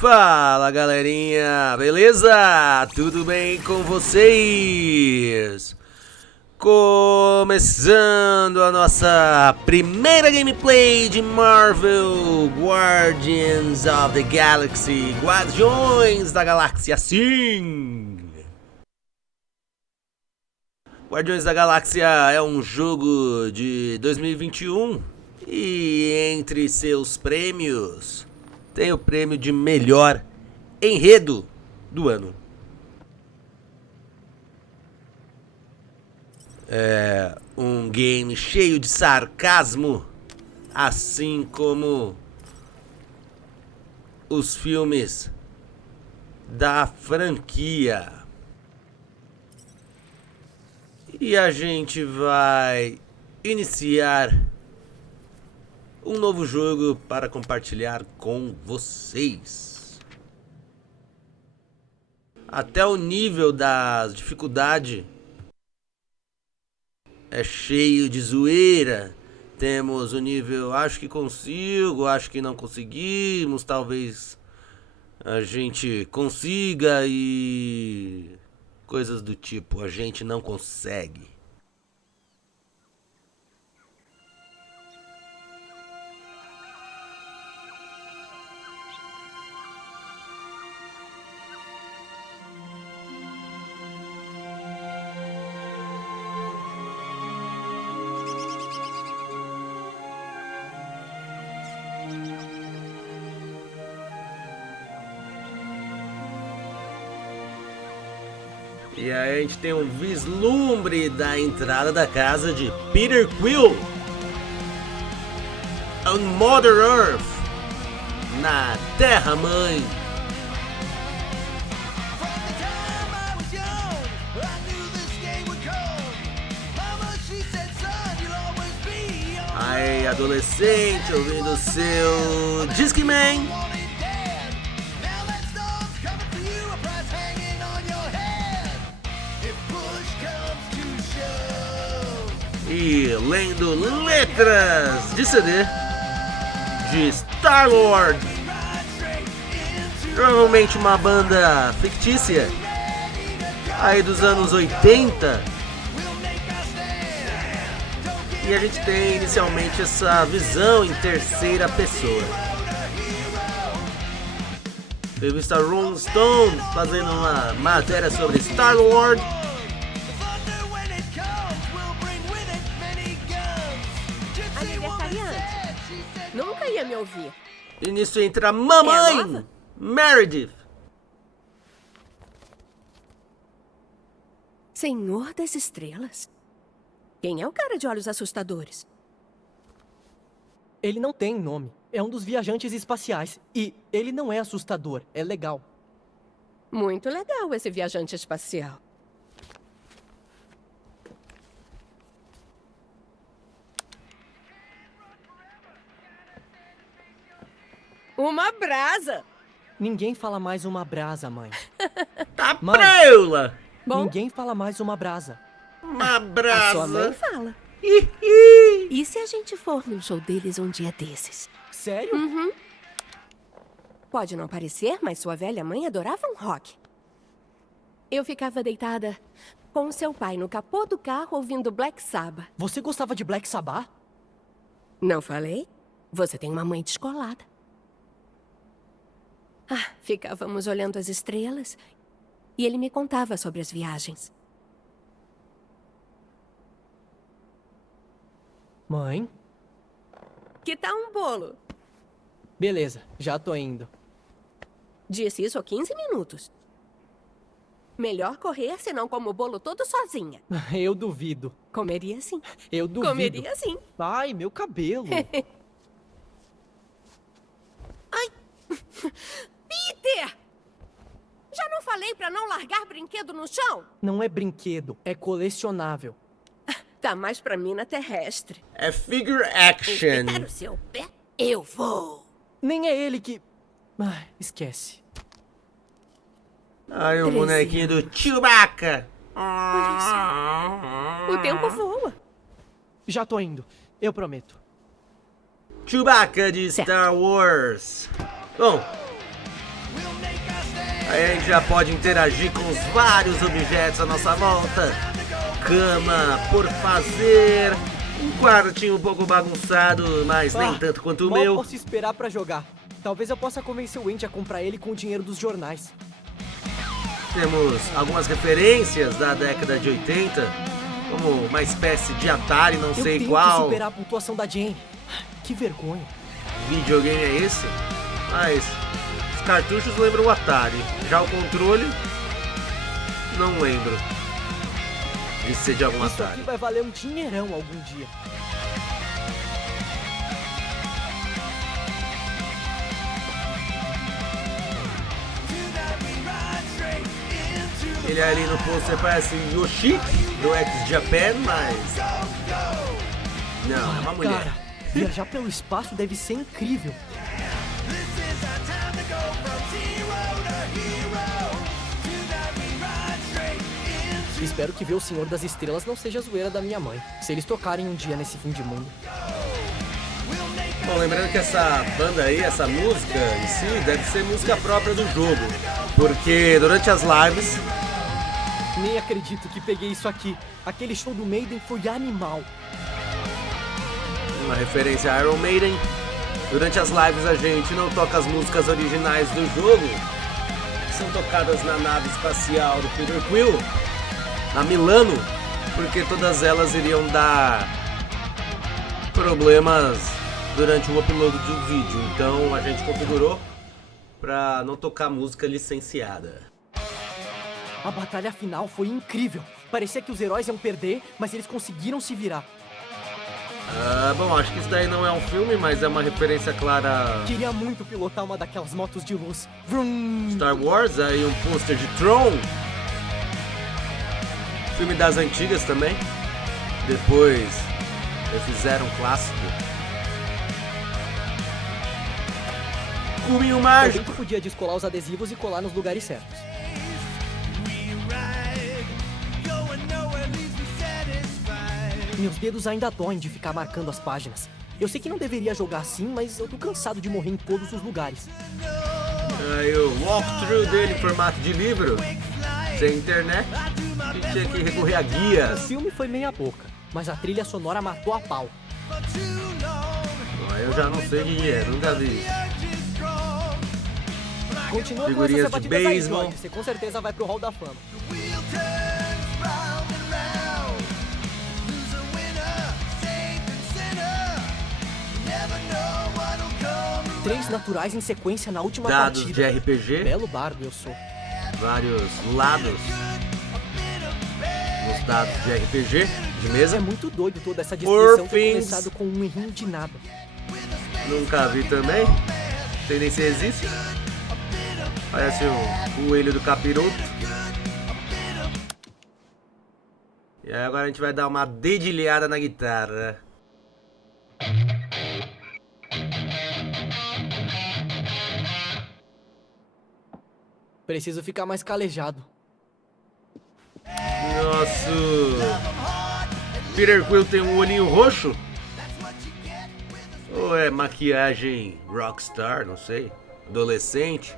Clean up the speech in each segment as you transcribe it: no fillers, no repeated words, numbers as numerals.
Fala galerinha, beleza? Tudo bem com vocês? Começando a nossa primeira gameplay de Marvel Guardians of the Galaxy, Guardiões da Galáxia, sim! Guardiões da Galáxia é um jogo de 2021 e entre seus prêmios tem o prêmio de melhor enredo do ano. É um game cheio de sarcasmo, assim como os filmes da franquia. E a gente vai iniciar um novo jogo para compartilhar com vocês. Até o nível da dificuldade é cheio de zoeira. Temos o nível acho que consigo, acho que não conseguimos, talvez a gente consiga e coisas do tipo, a gente não consegue. E aí a gente tem um vislumbre da entrada da casa de Peter Quill on Mother Earth, na Terra-mãe. Aí, adolescente ouvindo seu Discman. E lendo letras de CD de Star-Lord, provavelmente uma banda fictícia aí dos anos 80. E a gente tem inicialmente essa visão em terceira pessoa. Revista Rolling Stone fazendo uma matéria sobre Star-Lord. Nunca ia me ouvir. E nisso entra a mamãe, Meredith. Senhor das Estrelas? Quem é o cara de olhos assustadores? Ele não tem nome. É um dos viajantes espaciais. E ele não é assustador, é legal. Muito legal esse viajante espacial. Uma brasa! Ninguém fala mais uma brasa, mãe. Tá Mãe. preula! Bom, Ninguém fala mais uma brasa. Uma brasa. a sua mãe fala. Ih. E se a gente for num show deles um dia desses? Sério? Pode não parecer, mas sua velha mãe adorava um rock. Eu ficava deitada com seu pai no capô do carro ouvindo Black Sabbath. Você gostava de Black Sabbath? Não falei? Você tem uma mãe descolada. Ficávamos olhando as estrelas e ele me contava sobre as viagens. Mãe? Que tal um bolo? Beleza, já tô indo. Disse isso há 15 minutos. Melhor correr, senão como o bolo todo sozinha. Eu duvido. Comeria sim. Eu duvido. Comeria sim. Ai, meu cabelo. Peter! Já não falei pra não largar brinquedo no chão? Não é brinquedo, é colecionável. Tá mais pra mina terrestre. É figure action. Espetar o seu pé? Eu vou. Nem é ele que... Ai, esquece. Aí o 13 bonequinho do Chewbacca. O tempo voa. Já tô indo, eu prometo. Chewbacca de Certo. Star Wars. Bom, Aí a gente já pode interagir com os vários objetos à nossa volta. Cama por fazer. Um quartinho um pouco bagunçado, mas nem tanto quanto o mal meu. Posso esperar pra jogar. Talvez eu possa convencer o Andy a comprar ele com o dinheiro dos jornais. Temos algumas referências da década de 80, como uma espécie de Atari, não sei Eu tenho qual. que superar a pontuação da Jane. Que vergonha. Videogame é esse? Mas os cartuchos lembram o Atari. Já o controle, não lembro de ser de algum Isso Atari. aqui vai valer um dinheirão algum dia. Ele ali no pôster parece Yoshi do X-Japan, mas... Não, é uma mulher. Cara, viajar pelo espaço deve ser incrível. Espero que ver o Senhor das Estrelas não seja a zoeira da minha mãe. Se eles tocarem um dia nesse fim de mundo. Bom, lembrando que essa banda aí, essa música em si, deve ser música própria do jogo. Porque durante as lives... Nem acredito que peguei isso aqui. Aquele show do Maiden foi animal. Uma referência a Iron Maiden. Durante as lives a gente não toca as músicas originais do jogo, que são tocadas na nave espacial do Peter Quill, na Milano, porque todas elas iriam dar problemas durante o upload do vídeo. Então a gente configurou para não tocar música licenciada. A batalha final foi incrível. Parecia que os heróis iam perder, mas eles conseguiram se virar. Bom, acho que isso daí não é um filme, mas é uma referência clara. Queria muito pilotar uma daquelas motos de luz. Vroom! Star Wars, aí um pôster de Tron. Filme das antigas também. Depois refizeram um clássico. Cubinho Eu mágico. bem que podia descolar os adesivos e colar nos lugares certos. Meus dedos ainda doem de ficar marcando as páginas. Eu sei que não deveria jogar assim, mas eu tô cansado de morrer em todos os lugares. Aí o walkthrough dele em formato de livro. Sem internet. E tinha que recorrer a O guias. filme foi meia boca, mas a trilha sonora matou a pau. Eu já não sei o que é, nunca vi. Continua com Figurinhas essas de batidas aí, beisebol. George. Você com certeza vai pro Hall da Fama. Três naturais em sequência na última Dados partida. de RPG. Belo bardo eu sou. Vários lados nos dados de RPG de mesa. É muito doido toda essa descrição ter Orphans. começado com um errinho de nada. Nunca vi também. Sei nem se existe. Parece um coelho do capiroto. E aí agora a gente vai dar uma dedilhada na guitarra. Preciso ficar mais calejado. Nossa! Peter Quill tem um olhinho roxo? Ou é maquiagem rockstar, não sei. Adolescente.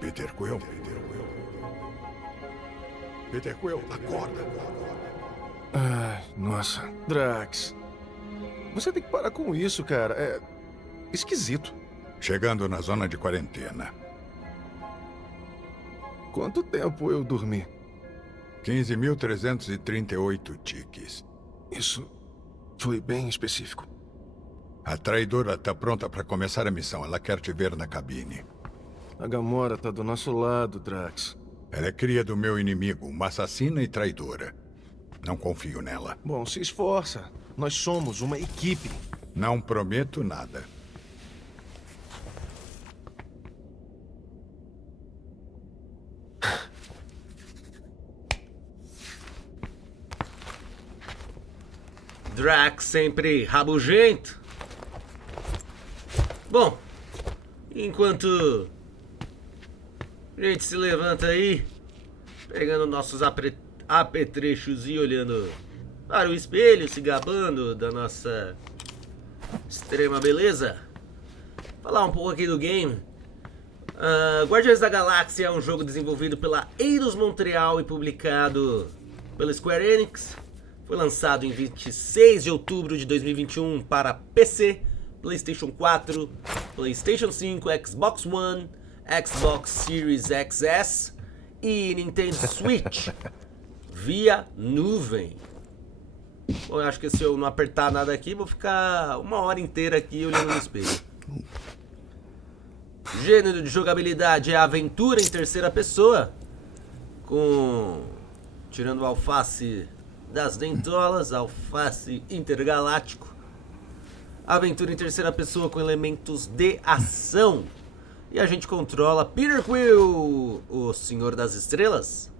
Peter Quill. Peter Quill, acorda. Ai, nossa. Drax. Você tem que parar com isso, cara. É esquisito. Chegando na zona de quarentena. Quanto tempo eu dormi? 15.338 tiques. Isso foi bem específico. A traidora tá pronta para começar a missão. Ela quer te ver na cabine. A Gamora tá do nosso lado, Drax. Ela é cria do meu inimigo, uma assassina e traidora. Não confio nela. Bom, se esforça. Nós somos uma equipe. Não prometo nada. Drax sempre rabugento. Bom, enquanto a gente se levanta aí, pegando nossos apetrechos e olhando para o espelho, se gabando da nossa extrema beleza, Falar um pouco aqui do game. Guardiões da Galáxia é um jogo desenvolvido pela Eidos Montreal e publicado pela Square Enix. Foi lançado em 26 de outubro de 2021 para PC, PlayStation 4, PlayStation 5, Xbox One, Xbox Series XS e Nintendo Switch via nuvem. Bom, eu acho que se eu não apertar nada aqui, vou ficar uma hora inteira aqui olhando no espelho. Gênero de jogabilidade é aventura em terceira pessoa, tirando o alface das dentolas, alface intergaláctico. Aventura em terceira pessoa com elementos de ação. E a gente controla Peter Quill, o Senhor das Estrelas,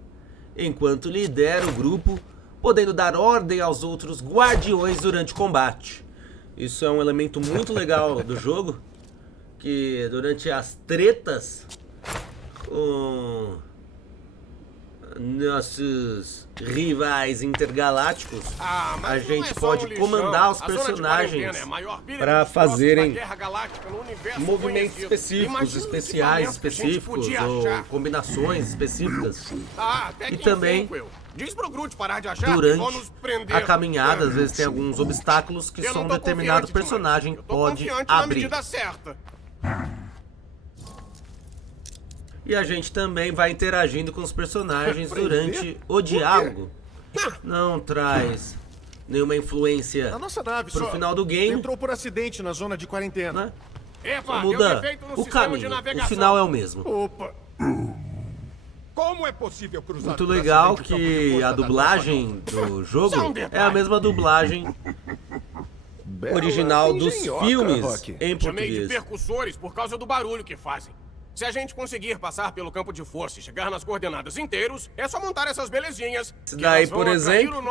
enquanto lidera o grupo, podendo dar ordem aos outros guardiões durante o combate. Isso é um elemento muito legal do jogo, que durante as tretas com nossos rivais intergalácticos, a gente pode comandar os personagens para fazerem movimentos específicos, especiais específicos ou combinações específicas. E também durante a caminhada, às vezes tem alguns obstáculos que só um determinado personagem pode abrir. E a gente também vai interagindo com os personagens durante o diálogo. Não traz nenhuma influência A nossa nave pro final do game, entrou por acidente na zona de quarentena. né? Só muda o caminho, o final é o mesmo. Opa! Como é possível cruzar Muito por legal acidente com a que força a da dublagem do jogo é a mesma dublagem original dos filmes em Chamei de português. percussores por causa do barulho que fazem. Se a gente conseguir passar pelo campo de força e chegar nas coordenadas inteiros, é só montar essas belezinhas. Esse daí, por exemplo,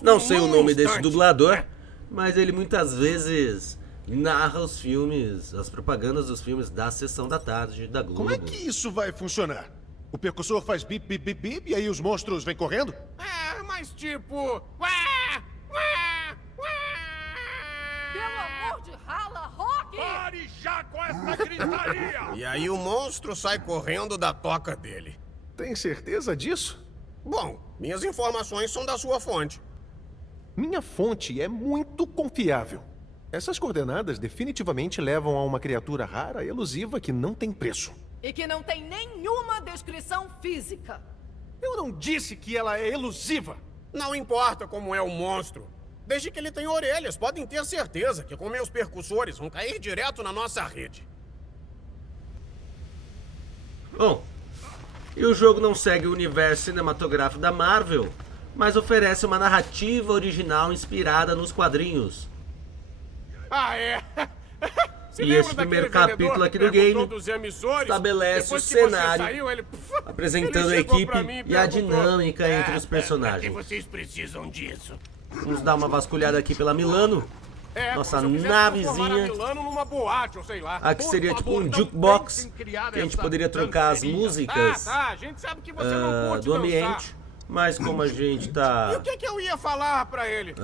não sei o nome desse instante. dublador, mas ele muitas vezes narra os filmes, as propagandas dos filmes da sessão da tarde da Globo. Como é que isso vai funcionar? O percussor faz bip, bip, bip, bip, e aí os monstros vêm correndo? É, mas tipo... Ué, ué, ué. Pelo amor de rala, Rock! Pare já com essa gritaria! E aí o monstro sai correndo da toca dele. Tem certeza disso? Bom, minhas informações são da sua fonte. Minha fonte é muito confiável. Essas coordenadas definitivamente levam a uma criatura rara e elusiva que não tem preço. E que não tem nenhuma descrição física. Eu não disse que ela é elusiva. Não importa como é o monstro. Desde que ele tenha orelhas, podem ter certeza que com meus percussores vão cair direto na nossa rede. Bom, e o jogo não segue o universo cinematográfico da Marvel, mas oferece uma narrativa original inspirada nos quadrinhos. Ah, é? Se E lembra esse primeiro daquele capítulo vendedor aqui que do game perguntou dos emissores? estabelece Depois o que você cenário, saiu, ele apresentando a chegou equipe pra mim e a perguntou, dinâmica entre os Pra que personagens. vocês precisam disso? Vamos dar uma vasculhada aqui pela Milano. Nossa como se eu quisesse transformar a navezinha. Milano numa boate, ou sei lá. Aqui Por seria tipo favor, um não jukebox, tentem criar que a gente essa poderia trocar as danceria. músicas A gente sabe que você não curte do dançar. ambiente. Mas como a gente E o tá que eu ia falar pra ele?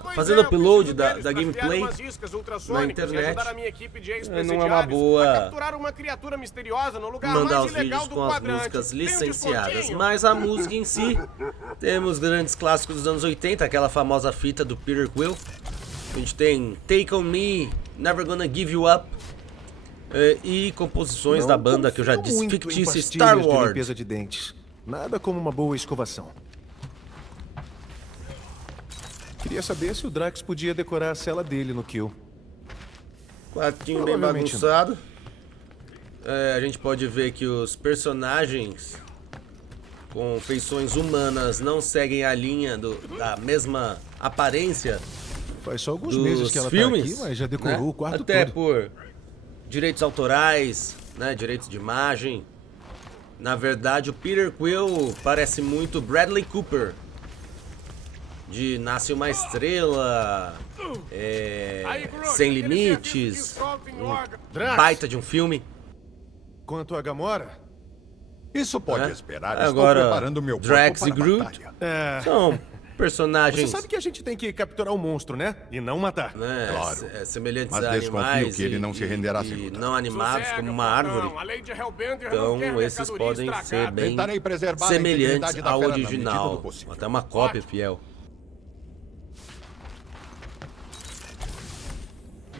Pois fazendo eu upload preciso da deles pra gameplay criar umas iscas ultrassônicas na internet, e ajudar a minha equipe de não é ex-presidiários uma boa a capturar uma criatura misteriosa no lugar mandar mais os ilegal vídeos do com as quadrante. músicas Tem um licenciadas. descontinho? Mas a música em si, temos grandes clássicos dos anos 80, aquela famosa fita do Peter Quill. A gente tem Take On Me, Never Gonna Give You Up, e composições da banda que eu já confio disse, muito em fictícia pastilhas Star de Wars. limpeza de dentes. Nada como uma boa escovação. Queria saber se o Drax podia decorar a cela dele no Kill. Quartinho bem Provavelmente bagunçado. A gente pode ver que os personagens com feições humanas não seguem a linha da mesma aparência Faz só alguns dos meses que ela filmes, tá aqui, mas já decorou né? o quarto Até todo. por direitos autorais, né? Direitos de imagem. Na verdade, o Peter Quill parece muito Bradley Cooper, de Nasce Uma Estrela, Sem Limites, baita de um filme. Quanto a Gamora, Isso pode né? esperar. Agora, Estou preparando meu corpo Drax para e a Groot batalha. são personagens... Você sabe que a gente tem que capturar o monstro, né? E não matar. Né, Claro. semelhantes Mas a desconfio animais que ele não se renderá sem e lutar. não animados Sossega, como uma árvore. fodão. A lei de Hellbender não quer Então esses mercadoria podem ser estragada. bem Tentarei preservar a semelhantes integridade da ao fera na medida do original. possível. Até uma cópia fiel.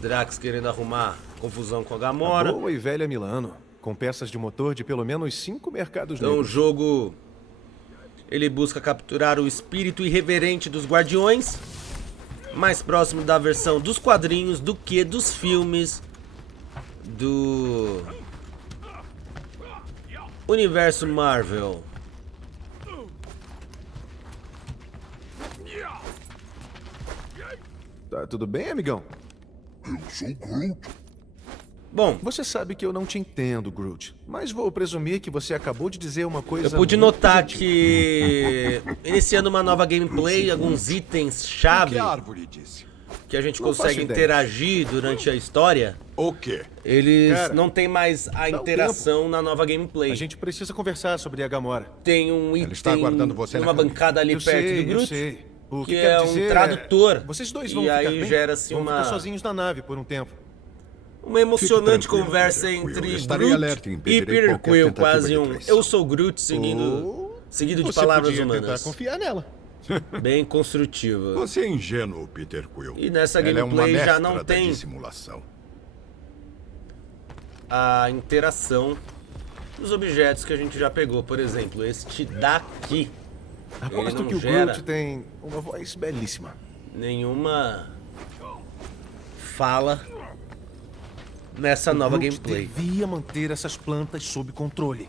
Drax querendo arrumar confusão com a A Gamora. boa e velha Milano, com peças de motor de pelo menos 5 mercados Então o negros. jogo... Ele busca capturar o espírito irreverente dos Guardiões. Mais próximo da versão dos quadrinhos do que dos filmes do universo Marvel. Tá tudo bem, amigão? Bom, Você sabe que eu não te entendo, Groot. Mas vou presumir que você acabou de dizer uma coisa eu pude muito notar gentil. que iniciando uma nova gameplay, alguns itens chave Que a árvore disse? que a gente Não faço consegue ideia. interagir durante a história, O quê? eles Cara, não tem mais a um interação na nova gameplay. A gente precisa conversar sobre a Gamora. Tem um Ela está item aguardando você na numa cabine. bancada ali Eu perto sei, do eu Groot, sei. O que quero é um dizer tradutor. Vocês dois vão E ficar aí bem? gera-se Vão uma- ficar sozinhos na nave por um tempo. uma emocionante Fique tranquilo, conversa Peter Quill. entre Estarei Groot alerta e e impedirei Peter qualquer Quill, tentativa quase de um traição. eu sou Groot seguido de Você palavras podia tentar humanas. confiar nela. Bem construtiva. Você é ingênuo, Peter Quill. E nessa Ela é uma gameplay já mestra não da tem dissimulação. a interação dos objetos que a gente já pegou. Por exemplo, este daqui. Aposto não que o gera- Groot tem uma voz belíssima. Nenhuma fala nessa nova Groot gameplay. devia manter essas plantas sob controle.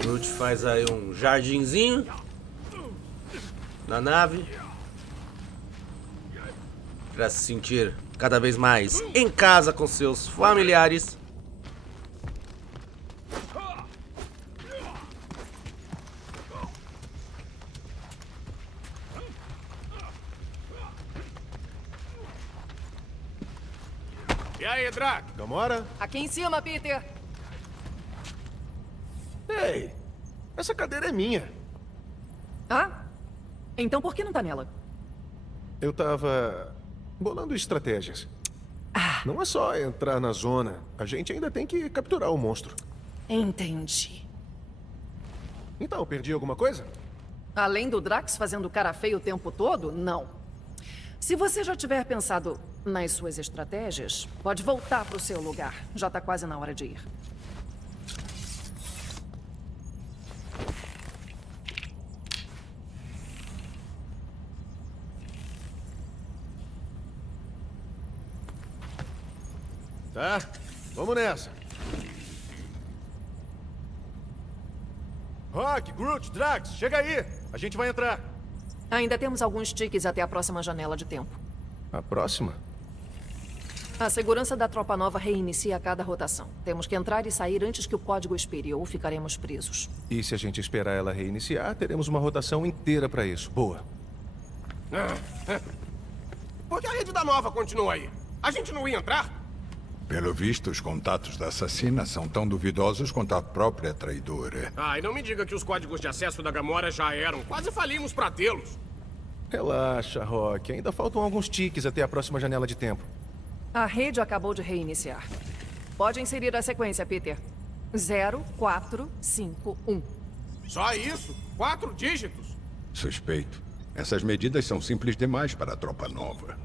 Groot faz aí um jardinzinho na nave para se sentir cada vez mais em casa com seus familiares. E aí, Drax? Gamora? Aqui em cima, Peter. Ei, essa cadeira é minha. Ah? Então por que não tá nela? Eu tava bolando estratégias. Não é só entrar na zona. A gente ainda tem que capturar o monstro. Entendi. Então, perdi alguma coisa? Além do Drax fazendo cara feia o tempo todo, não. Se você já tiver pensado nas suas estratégias, pode voltar pro seu lugar. Já tá quase na hora de ir. Tá, vamos nessa. Rock, Groot, Drax, chega aí. A gente vai entrar. Ainda temos alguns tiques até a próxima janela de tempo. A próxima? A segurança da tropa nova reinicia a cada rotação. Temos que entrar e sair antes que o código expire, ou ficaremos presos. E se a gente esperar ela reiniciar, teremos uma rotação inteira pra isso. Boa. Por que a rede da nova continua aí? A gente não ia entrar? Pelo visto, os contatos da assassina são tão duvidosos quanto a própria traidora. Ah, e não me diga que os códigos de acesso da Gamora já eram. Quase falimos pra tê-los. Relaxa, Rock. Ainda faltam alguns tiques até a próxima janela de tempo. A rede acabou de reiniciar. Pode inserir a sequência, Peter. 0451. Só isso? 4 dígitos? Suspeito. Essas medidas são simples demais para a tropa nova.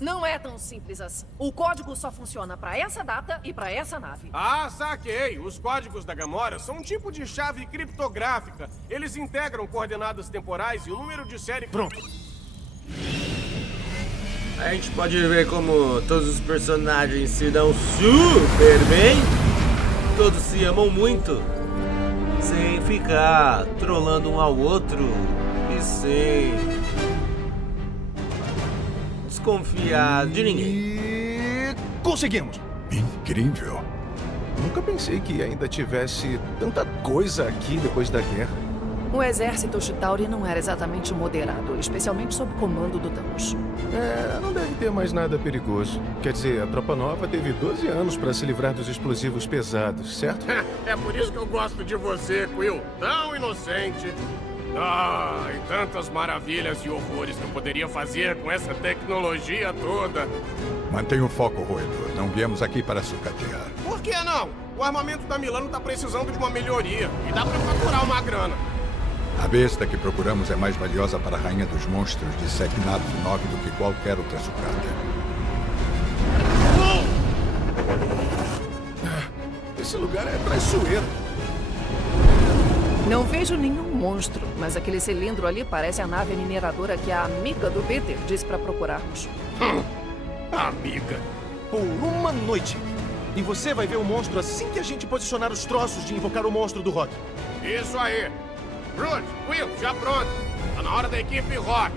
Não é tão simples assim. O código só funciona pra essa data e pra essa nave. Ah, saquei. Os códigos da Gamora são um tipo de chave criptográfica. Eles integram coordenadas temporais e o número de série... Pronto. A gente pode ver como todos os personagens se dão super bem. Todos se amam muito. Sem ficar trolando um ao outro. E sem desconfiar de ninguém. E conseguimos. Incrível. Nunca pensei que ainda tivesse tanta coisa aqui depois da guerra. O exército Chitauri não era exatamente moderado, especialmente sob comando do Thanos. Não deve ter mais nada perigoso. Quer dizer, a tropa nova teve 12 anos para se livrar dos explosivos pesados, certo? É por isso que eu gosto de você, Quill. Tão inocente. Ah, e tantas maravilhas e horrores que eu poderia fazer com essa tecnologia toda. Mantenha o foco, roedor. Não viemos aqui para sucatear. Por que não? O armamento da Milano tá precisando de uma melhoria. E dá pra faturar uma grana. A besta que procuramos é mais valiosa para a Rainha dos Monstros de Seknarf 9 do que qualquer outra sucata. Esse lugar é traiçoeiro. Não vejo nenhum monstro, mas aquele cilindro ali parece a nave mineradora que a amiga do Peter disse pra procurarmos. Amiga. Por uma noite. E você vai ver o monstro assim que a gente posicionar os troços de invocar o monstro do Rock. Isso aí. Rude, Will, já pronto. Tá na hora da equipe Rock.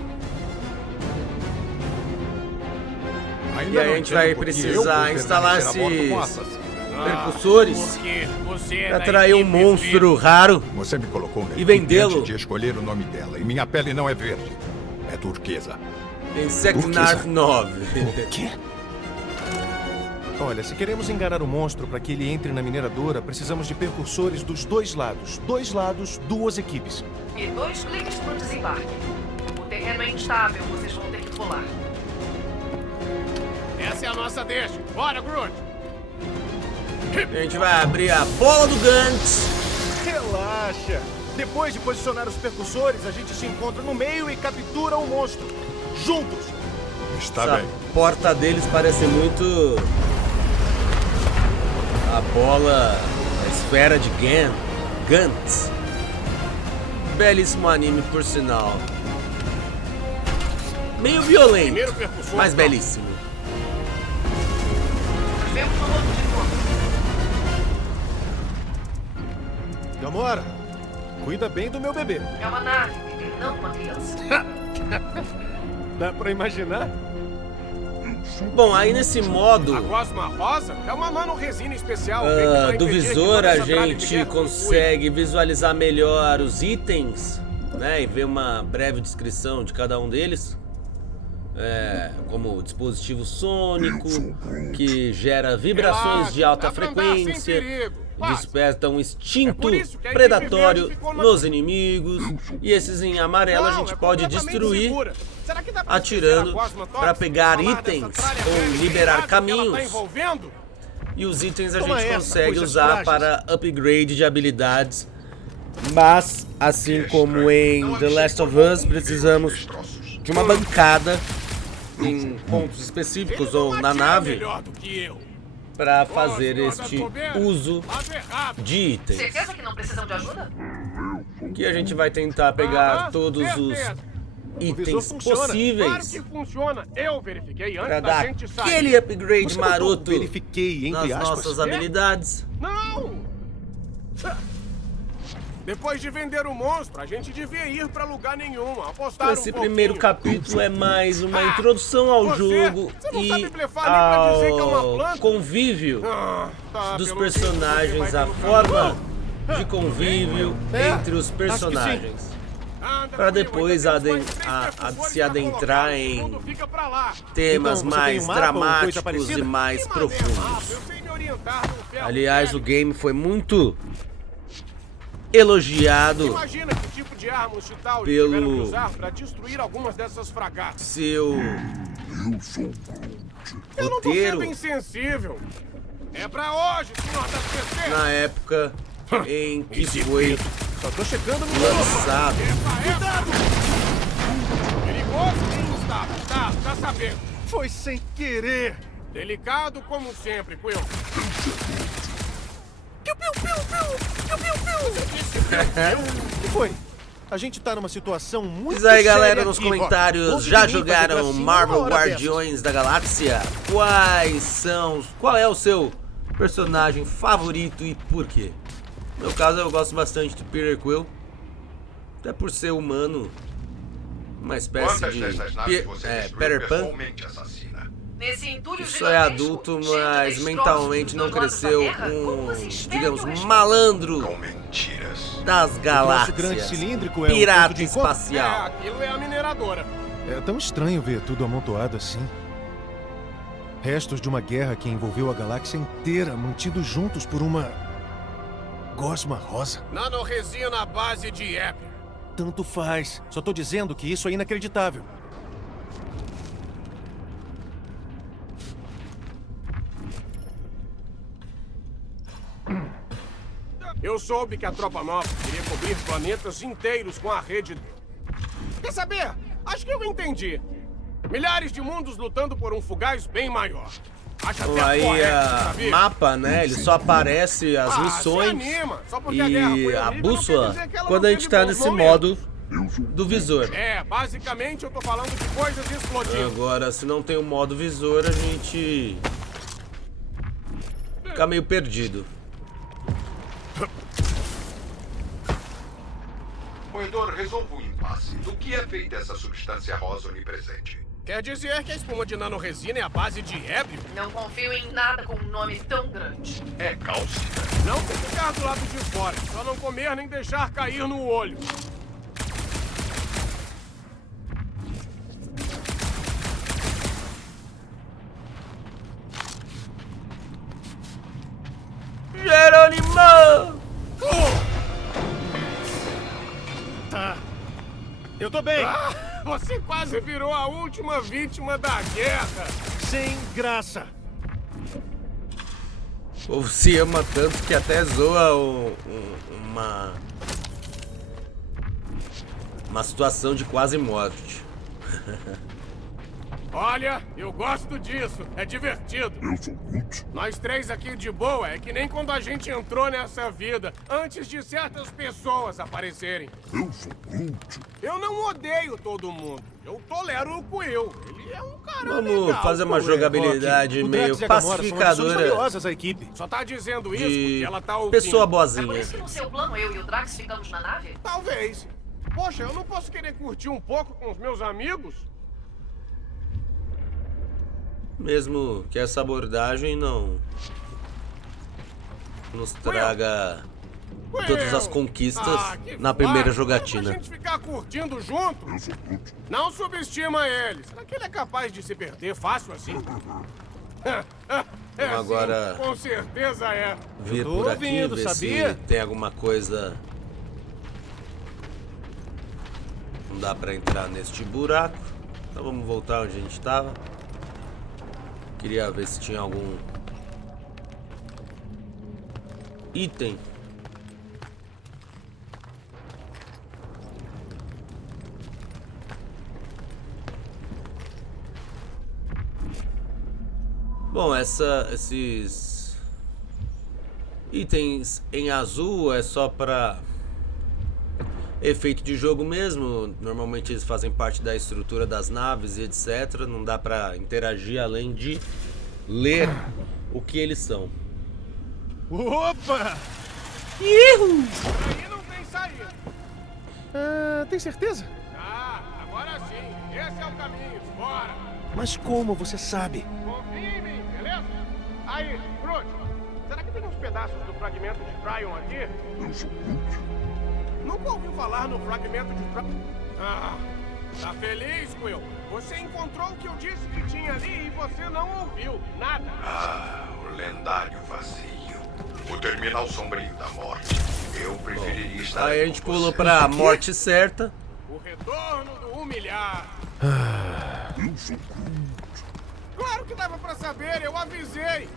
E aí a gente vai precisar instalar esses percussores para atrair um monstro raro Você me colocou na E equipe vendê-lo. antes de escolher o nome dela. E minha pele não é verde. É turquesa. em Seknarf 9. Quê? Olha, se queremos enganar o monstro para que ele entre na mineradora, precisamos de percursores dos dois lados. Dois lados, duas equipes. E 2 cliques pro desembarque. O terreno é instável, vocês vão ter que pular. Essa é a nossa deixa. Bora, Groot. A gente vai abrir a bola do Gantz. Relaxa. Depois de posicionar os percursores, a gente se encontra no meio e captura o monstro. Juntos. Está Essa bem. porta deles parece muito a bola, a esfera de Gantz. Belíssimo anime, por sinal. Meio violento, Primeiro percussor, mas então. belíssimo. Vemos no outro de novo. Gamora, cuida bem do meu bebê. É uma nave, não uma criança. Dá pra imaginar? Bom, aí nesse A modo Cosma Rosa é uma nanoresina especial. feita pra do impedir que visor toda a essa tralha de gente guerra consegue visualizar melhor os itens, né, e ver uma breve descrição de cada um deles, como o dispositivo sônico que gera vibrações de alta dá pra andar sem frequência, perigo. Fácil. desperta um instinto É por isso que a equipe predatório verde ficou na- nos inimigos, e esses em amarelo a Não, gente é pode completamente destruir segura. Será que dá pra atirando esquecer a Cosma Tox para e pegar falar itens dessa tralha ou velha liberar queimada que ela caminhos. tá envolvendo? E os itens a Toma gente essa, consegue coisas usar frágeis. para upgrade de habilidades. Mas, assim como em The Last of Us, precisamos de uma bancada em pontos específicos Ele não ou na atira nave melhor do que eu. para Ô, fazer senhor este da soberba, uso lave rápido. de itens. Certeza que não precisam de ajuda? Que a gente vai tentar pegar Aham, todos os certeza. itens funciona. Claro possíveis que funciona. Eu verifiquei antes para da dar gente sair. aquele upgrade Você botou maroto verifiquei, nas entre aspas. nossas habilidades. Não! Depois de vender o monstro, a gente devia ir pra lugar nenhum, apostar Esse um primeiro pouquinho. capítulo é mais uma introdução ao Você? jogo Você não e sabe blefar nem pra dizer que é uma ao planta? convívio Ah, tá, dos pelo personagens, jeito você a vai forma pelo de convívio entre os personagens. Anda Pra comigo, depois ainda temos aden- mais 3 a- percussores se pra adentrar colocar, o em segundo fica pra lá. Temas Então, você tem mais um mapa ou coisa dramáticos parecida? e mais Que mané mapa, profundos. eu sei me orientar no ferro Aliás, o velho. game foi muito elogiado Imagina que tipo de arma os Chitauri pelo- tiveram que usar pra destruir algumas dessas fragatas. seu Eu não tô roteiro sendo insensível. É pra hoje, senhor das PC. na época em que foi Só tô checando no lançado. Cuidado! Perigoso e instável, tá sabendo. Foi sem querer. Delicado como sempre, Quill. O que foi? A gente tá numa situação muito Diz aí, galera, séria nos aqui, Rock. comentários, Longe já de mim fazer jogaram gracinha Marvel uma hora Guardiões da Galáxia? Qual é o seu personagem favorito e por quê? No meu caso, eu gosto bastante do Peter Quill. Até por ser humano, uma espécie Quantas de dessas naves você destruiu Peter Pan. pessoalmente, assassina? Nesse entulho Só é adulto, mas mentalmente não cresceu digamos, um malandro Com mentiras. das Nosso grande galáxias. cilíndrico é um ponto Pirata de encontro. espacial. Aquilo é a mineradora. É tão estranho ver tudo amontoado assim. Restos de uma guerra que envolveu a galáxia inteira, mantidos juntos por uma... Gosma rosa. Nanoresina à base de Éper. Tanto faz. Só tô dizendo que isso é inacreditável. Eu soube que a Tropa Nova queria cobrir planetas inteiros com a rede... Quer saber? Acho que eu entendi. Milhares de mundos lutando por um fugaz bem maior. Acho até Aí correto, a sabia? mapa, né? Ele só aparece as Se missões anima. Só porque a guerra foi e a horrível, não quer bússola dizer que ela quando não a gente teve tá bons nesse momentos. modo do visor. É, basicamente eu tô falando de coisas explodindo. Agora, se não tem o modo visor, a gente fica meio perdido. Moedor, resolva o impasse. Do que é feita essa substância rosa onipresente? Quer dizer que a espuma de nanoresina é a base de ébrio? Não confio em nada com um nome tão grande. É cálcica. Não se ficar do lado de fora. Só não comer nem deixar cair no olho. Jerônimo! Tá. Eu tô bem. Você quase virou a última vítima da guerra. Sem graça. O povo se ama tanto que até zoa uma situação de quase morte. Olha, eu gosto disso. É divertido. Eu sou Groot. Nós três aqui de boa é que nem quando a gente entrou nessa vida, antes de certas pessoas aparecerem. Eu sou Groot. Eu não odeio todo mundo. Eu tolero o Quill. Ele é um cara Vamos legal. fazer uma jogabilidade O meio Drax e a Gamora são adições pacificadora valiosas à equipe. Só tá dizendo isso de porque ela tá ouvindo. pessoa É por boazinha. isso que no seu plano eu e o Drax ficamos na nave? Talvez. Poxa, eu não posso querer curtir um pouco com os meus amigos? Mesmo que essa abordagem não nos traga todas as conquistas que na primeira fácil. jogatina. Pra gente ficar curtindo junto? Eu sou Groot. Não subestima ele. Será que ele é capaz de se perder fácil assim? É, agora- sim, com certeza é. Vir tô por aqui, ouvindo, ver sabia? se tem alguma coisa. Não dá pra entrar neste buraco. Então vamos voltar onde a gente tava. Queria ver se tinha algum item. Bom, esses itens em azul é só para efeito de jogo mesmo. Normalmente eles fazem parte da estrutura das naves e etc. Não dá pra interagir além de ler o que eles são. Opa! Aí não tem saída. Tem certeza? Ah, agora sim. Esse é o caminho. Bora. Mas como você sabe? Confia em mim, beleza? Aí, Groot. Será que tem uns pedaços do fragmento de Tryon aqui? Eu sou Groot. Nunca ouviu falar no fragmento de Tryon? Ah, tá feliz, Quill? Você encontrou o que eu disse que tinha ali e você não ouviu. Nada. Ah, o lendário vazio. O terminal sombrio da morte. Eu preferiria estar Aí a com gente pulou você. pra morte certa. O retorno do humilhar. Eu sou Groot. Claro que dava pra saber, eu avisei.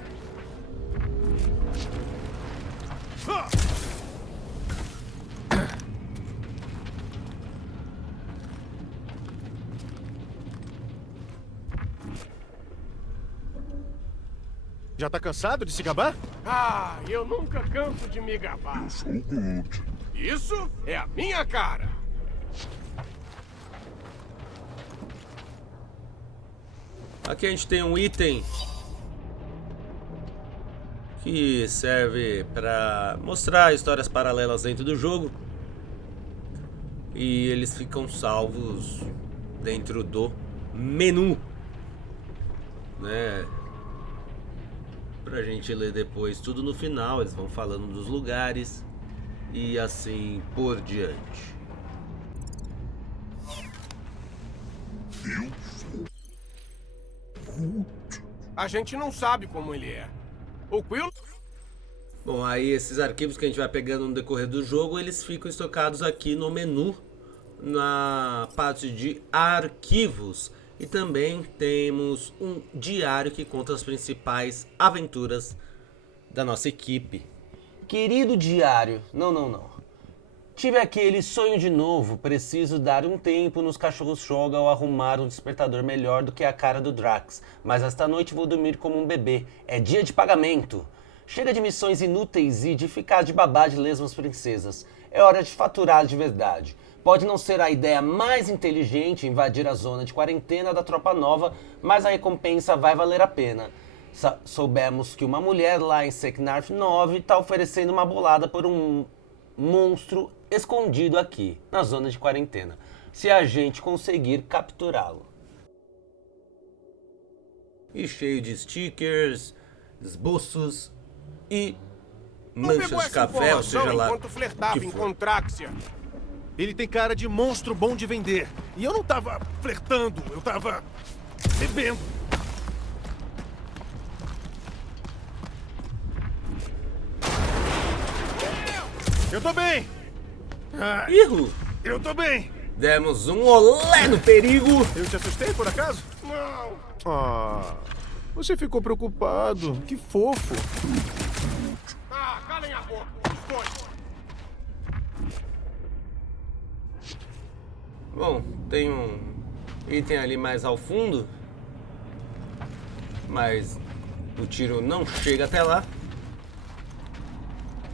Já tá cansado de se gabar? Ah, eu nunca canso de me gabar. Eu sou Groot. Isso é a minha cara. Aqui a gente tem um item que serve para mostrar histórias paralelas dentro do jogo. E eles ficam salvos dentro do menu, né? Pra gente ler depois tudo no final. Eles vão falando dos lugares e assim por diante. Eu sou Groot. A gente não sabe como ele é. O Quill... Bom, aí esses arquivos que a gente vai pegando no decorrer do jogo, eles ficam estocados aqui no menu na parte de arquivos. E também temos um diário que conta as principais aventuras da nossa equipe. Querido diário, não. Tive aquele sonho de novo, preciso dar um tempo nos cachorros Shoga ao arrumar um despertador melhor do que a cara do Drax. Mas esta noite vou dormir como um bebê, é dia de pagamento. Chega de missões inúteis e de ficar de babá de lesmas princesas. É hora de faturar de verdade. Pode não ser a ideia mais inteligente invadir a zona de quarentena da Tropa Nova, mas a recompensa vai valer a pena. Soubemos que uma mulher lá em Seknarf 9 está oferecendo uma bolada por um monstro escondido aqui, na zona de quarentena, se a gente conseguir capturá-lo. E cheio de stickers, esboços e manchas de café, ou seja lá enquanto flertava que em for. Contráxia. Ele tem cara de monstro bom de vender. E eu não tava flertando, eu tava bebendo. Eu tô bem! Erro! Eu tô bem! Demos um olé no perigo! Eu te assustei, por acaso? Não. Você ficou preocupado. Que fofo. Calem a boca, os dois. Bom, tem um item ali mais ao fundo, mas o tiro não chega até lá.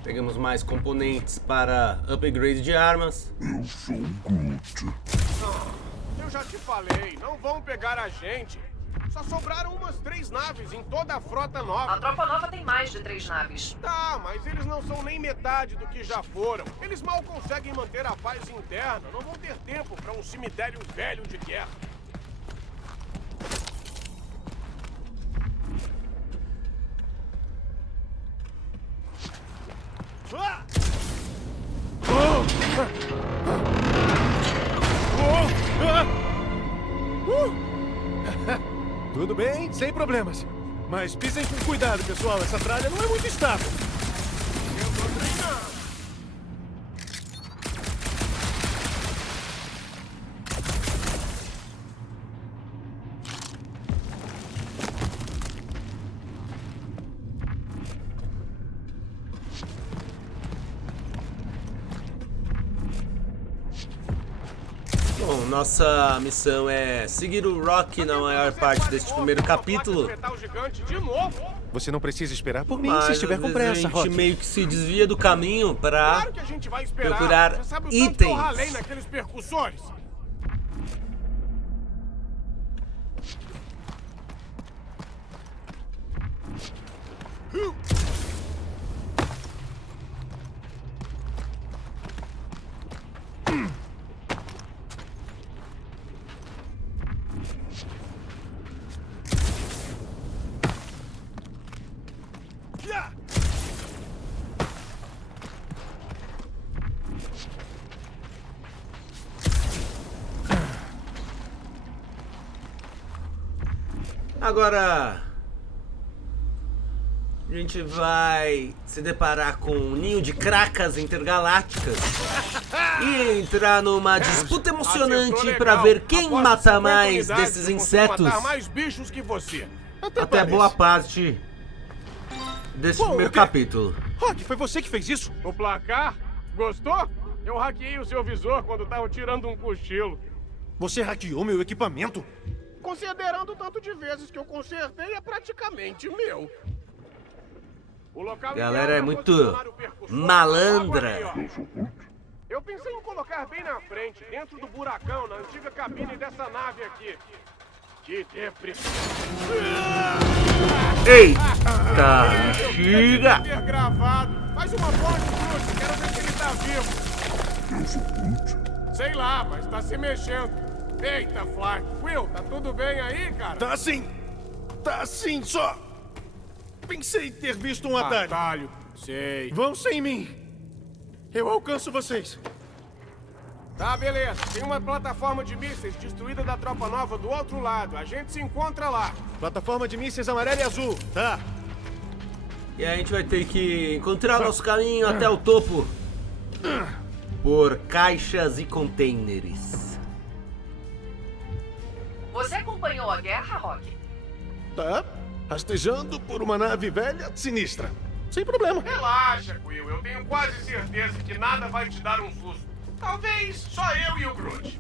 Pegamos mais componentes para upgrade de armas. Eu sou Groot. Eu já te falei, não vão pegar a gente. Só sobraram umas 3 naves em toda a frota nova. A Tropa Nova tem mais de 3 naves. Tá, mas eles não são nem metade do que já foram. Eles mal conseguem manter a paz interna. Não vão ter tempo para um cemitério velho de guerra. Tudo bem, sem problemas. Mas pisem com cuidado, pessoal. Essa tralha não é muito estável. Eu tô treinando. Bom, nossa missão é seguir o Rock na maior parte deste primeiro capítulo. Metal gigante de novo. Você não precisa esperar por mim Mas se às estiver com vezes a pressa, gente Rock. meio que se desvia do caminho para Claro que a gente vai esperar. procurar Você sabe o tanto que eu itens. ralei naqueles percussores? Agora a gente vai se deparar com um ninho de cracas intergalácticas e entrar numa disputa emocionante Acertou para legal. ver quem Aposto mata 50 mais unidades desses que consigo insetos. matar mais bichos que você. Até parece. boa parte desse Uou, primeiro o quê? capítulo. Rock, foi você que fez isso? O placar? Gostou? Eu hackeei o seu visor quando tava tirando um cochilo. Você hackeou meu equipamento? Considerando o tanto de vezes que eu consertei, é praticamente meu. O local Galera ideal é pra muito posicionar o percussor malandra. logo ali, ó. Eu pensei em colocar bem na frente, dentro do buracão, na antiga cabine dessa nave aqui. Que depressão. Eita, Eu chega! ter gravado. Faz uma ponte, Groot. Quero ver se ele tá vivo. Eu sou Groot. Sei lá, mas tá se mexendo. Eita, Fly. Will, tá tudo bem aí, cara? Tá assim, só. Pensei ter visto um atalho. Atalho. Sei. Vão sem mim. Eu alcanço vocês. Tá, beleza. Tem uma plataforma de mísseis destruída da Tropa Nova do outro lado. A gente se encontra lá. Plataforma de mísseis amarela e azul. Tá. E aí a gente vai ter que encontrar nosso caminho até o topo por caixas e containers. Você acompanhou a guerra, Rock? Tá, rastejando por uma nave velha sinistra. Sem problema. Relaxa, Quill. Eu tenho quase certeza que nada vai te dar um susto. Talvez só eu e o Groot.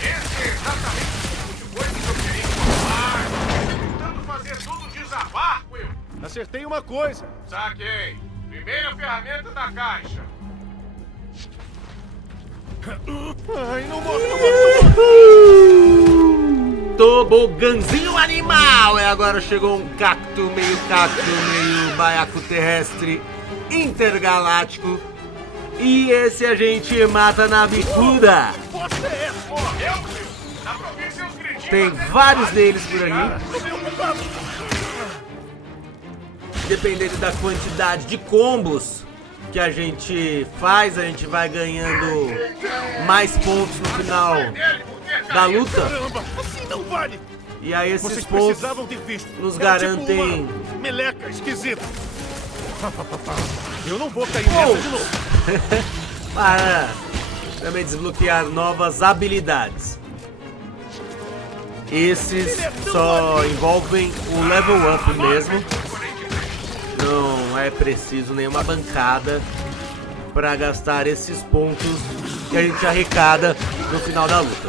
Esse é exatamente o tipo de coisa que eu queria informar. Tentando fazer tudo desabar, Quill. Acertei uma coisa. Saquei. Primeira ferramenta da caixa. Ai, não morre, Toboganzinho animal! E agora chegou um cacto, meio baiaco terrestre intergaláctico. E esse a gente mata na bicuda. Você é Morreu, Quill. Dá pra ouvir seus gritinhos. Tem até vários lá. deles por aí. Dependendo da quantidade de combos que a gente faz, a gente vai ganhando mais pontos no final da luta. Caramba, assim não vale. E aí esses Vocês pontos precisavam ter visto. nos Era garantem... tipo uma meleca esquisita. Eu não vou cair nessa de novo. para também desbloquear novas habilidades. Esses só envolvem o level up mesmo. Não é preciso nenhuma bancada para gastar esses pontos que a gente arrecada no final da luta.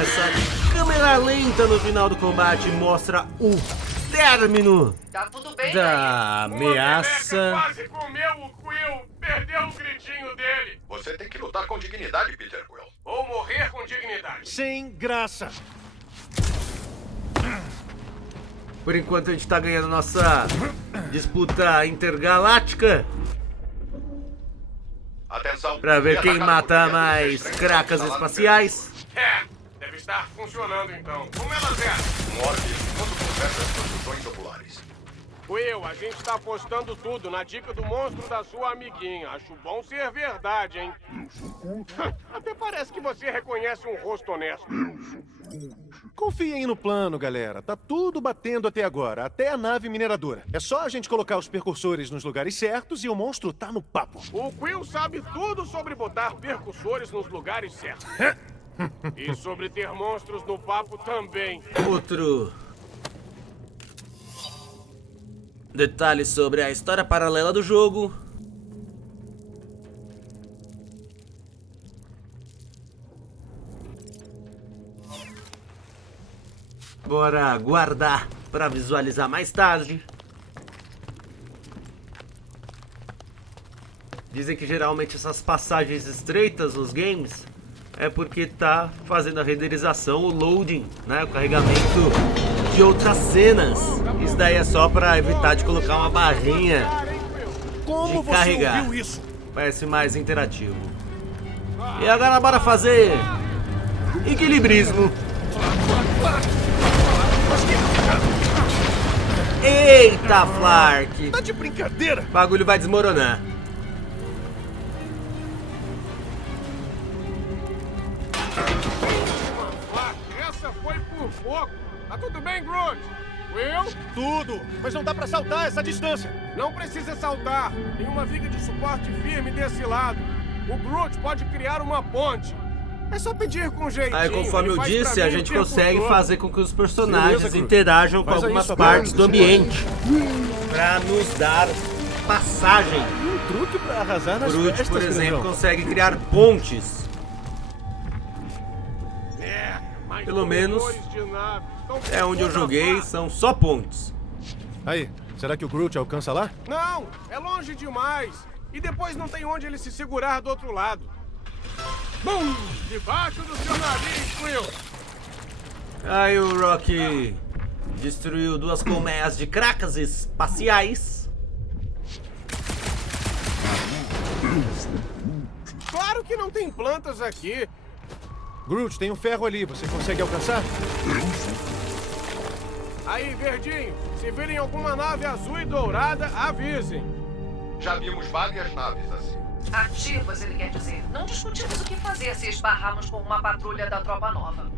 Essa câmera lenta no final do combate mostra o término Tá tudo bem da Uma meleca ameaça. quase comeu o Quill. Perdeu o gritinho dele. Você tem que lutar com dignidade, Peter Quill. Ou morrer com dignidade. Sem graça. Por enquanto a gente tá ganhando nossa disputa intergaláctica Atenção. pra ver quem mata mais cracas espaciais. É, deve estar funcionando então. Como elas eram? Morre quando conversa as construções oculares. Quill, a gente tá apostando tudo na dica do monstro da sua amiguinha. Acho bom ser verdade, hein? Até parece que você reconhece um rosto honesto. Confiem no plano, galera. Tá tudo batendo até agora, até a nave mineradora. É só a gente colocar os percursores nos lugares certos e o monstro tá no papo. O Quill sabe tudo sobre botar percussores nos lugares certos. E sobre ter monstros no papo também. Outro detalhe sobre a história paralela do jogo. Bora guardar para visualizar mais tarde. Dizem que geralmente essas passagens estreitas nos games é porque tá fazendo a renderização, o loading, né, o carregamento de outras cenas. Isso daí é só para evitar de colocar uma barrinha Como de você carregar. ouviu isso? Parece mais interativo. E agora bora fazer equilibrismo. Eita, Flark! Tá de brincadeira? O bagulho vai desmoronar. Essa foi por pouco. Tá tudo bem, Groot? Will? Tudo, mas não dá pra saltar essa distância. Não precisa saltar. Tem uma viga de suporte firme desse lado. O Groot pode criar uma ponte. É só pedir com jeitinho. Aí, conforme Ele eu faz pra disse, mim a o gente tempo consegue todo. fazer com que os personagens Beleza, Groot. interajam com Faz aí algumas sua partes parte, do senhor. ambiente pra nos dar passagem. Um truque pra arrasar nas Groot, festas, por exemplo, grandão. consegue criar pontes. É, mas Pelo menos corredores de nave estão É onde eu toda joguei, parte. são só pontes. Aí, será que o Groot alcança lá? Não, é longe demais. E depois não tem onde ele se segurar do outro lado. Bum! Debaixo do seu nariz, Quill. Aí o Rock destruiu duas colmeias de cracas espaciais. Claro que não tem plantas aqui. Groot, tem um ferro ali, você consegue alcançar? Aí, verdinho, se virem alguma nave azul e dourada, avisem. Já vimos várias naves assim. Ativas, ele quer dizer. Não discutimos o que fazer se esbarrarmos com uma patrulha da Tropa Nova.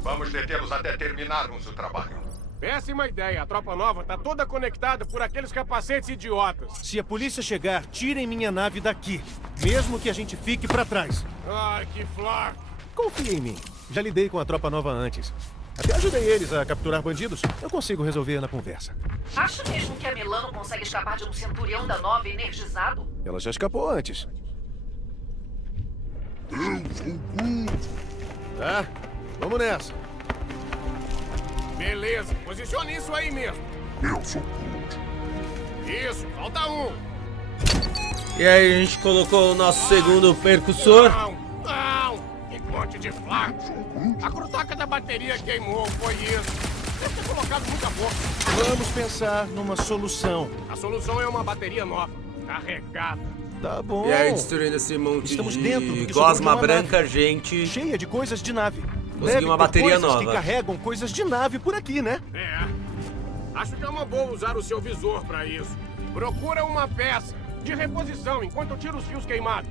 Vamos detê-los até terminarmos o trabalho. Péssima ideia. A tropa nova tá toda conectada por aqueles capacetes idiotas. Se a polícia chegar, tirem minha nave daqui. Mesmo que a gente fique pra trás. Ai, que flor. Confia em mim. Já lidei com a tropa nova antes. Até ajudei eles a capturar bandidos. Eu consigo resolver na conversa. Acha mesmo que a Milano consegue escapar de um centurião da Nova energizado? Ela já escapou antes. Tá, vamos nessa. Beleza, posicione isso aí mesmo. Eu sou Groot. Isso, falta um. E aí a gente colocou o nosso segundo percussor. Não, que monte de flaco. A crutaca da bateria queimou, foi isso. Deve ter colocado muita boca. Vamos pensar numa solução. A solução é uma bateria nova, carregada. Tá bom. E aí destruindo esse monte Estamos dentro do de que sobrou de gosma uma branca, nave. gente. Cheia de coisas de nave. Consegui uma bateria coisas que nova. carregam coisas de nave por aqui, né? É. Acho que é uma boa usar o seu visor pra isso. Procura uma peça de reposição enquanto eu tiro os fios queimados.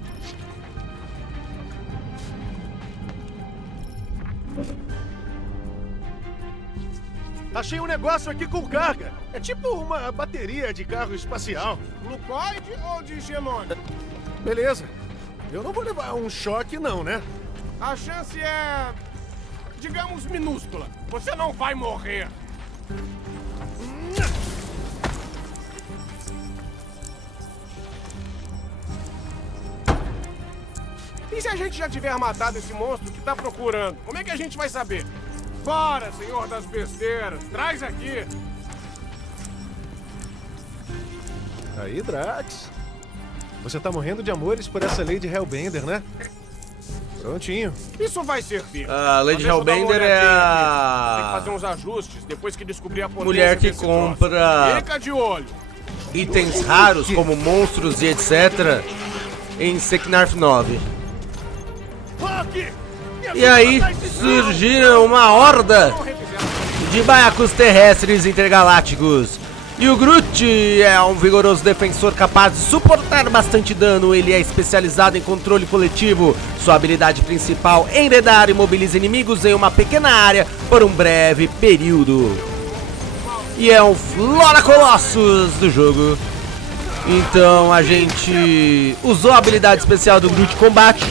Achei um negócio aqui com carga. É tipo uma bateria de carro espacial. Glucoide ou de xenônio? Beleza. Eu não vou levar um choque, não, né? A chance é, digamos, minúscula. Você não vai morrer. E se a gente já tiver matado esse monstro que tá procurando? Como é que a gente vai saber? Bora, senhor das besteiras. Traz aqui. Aí, Drax. Você tá morrendo de amores por essa Lady Hellbender, né? Prontinho. Isso vai servir. A Lady Deixa eu dar uma Hellbender é olhadinha aqui. Tem que a fazer uns ajustes depois que descobrir a potência mulher que desse compra troço. Fica de olho. itens raros como monstros e etc. em Seknarf 9. E aí surgiram uma horda de baiacos terrestres intergalácticos. E o Groot é um vigoroso defensor capaz de suportar bastante dano. Ele é especializado em controle coletivo. Sua habilidade principal é enredar e imobiliza inimigos em uma pequena área por um breve período. E é um Flora Colossus do jogo. Então a gente usou a habilidade especial do Groot Combate.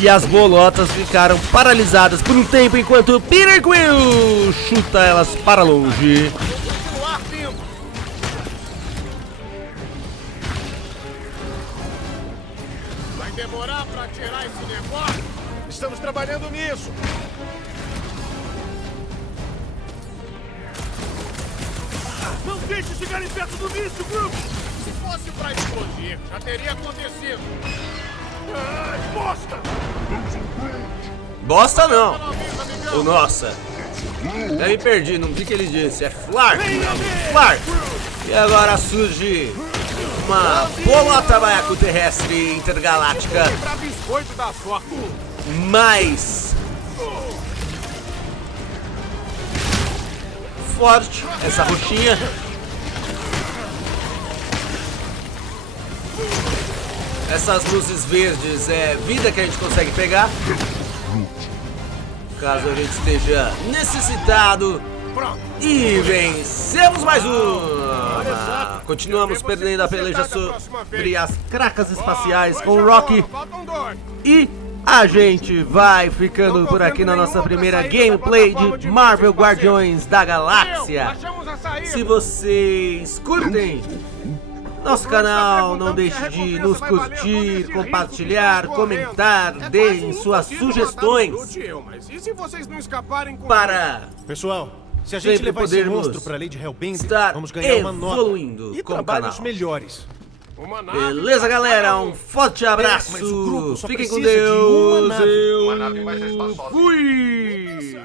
E as bolotas ficaram paralisadas por um tempo enquanto Peter Quill chuta elas para longe. Continuar vindo. Vai demorar pra tirar esse negócio? Estamos trabalhando nisso. Não deixe chegarem perto do míssil, Groot! Se fosse pra explodir, já teria acontecido. Ai, bosta! Bosta não. Pelo menos, amigão. Ô, nossa. Eu me perdi, não vi o que ele disse. É Flark. Flark. E agora surge uma bolota baiacu terrestre intergaláctica Pra biscoito da sorte. mais forte. Essa roxinha. Essas luzes verdes é vida que a gente consegue pegar. Caso a gente esteja necessitado. Pronto. E vencemos mais uma. Continuamos perdendo a peleja sobre as cracas espaciais com o Rocky. Faltam dois. E a gente vai ficando por aqui na nossa primeira gameplay de Marvel Guardiões da Galáxia. Achamos a saída. Se vocês curtem nosso canal, não deixe de nos curtir, compartilhar, comentar, deem suas sugestões Mas e se vocês não escaparem com para Pessoal, se a gente sempre levar esse podermos monstro pra Lady Hellbender, estar vamos ganhar uma nota evoluindo e como trabalhos canal. melhores. uma nave? Beleza, galera? Um forte abraço. mas o grupo só Fiquem com precisa de uma Deus. nave. Eu Uma nave mais espaçosa. fui.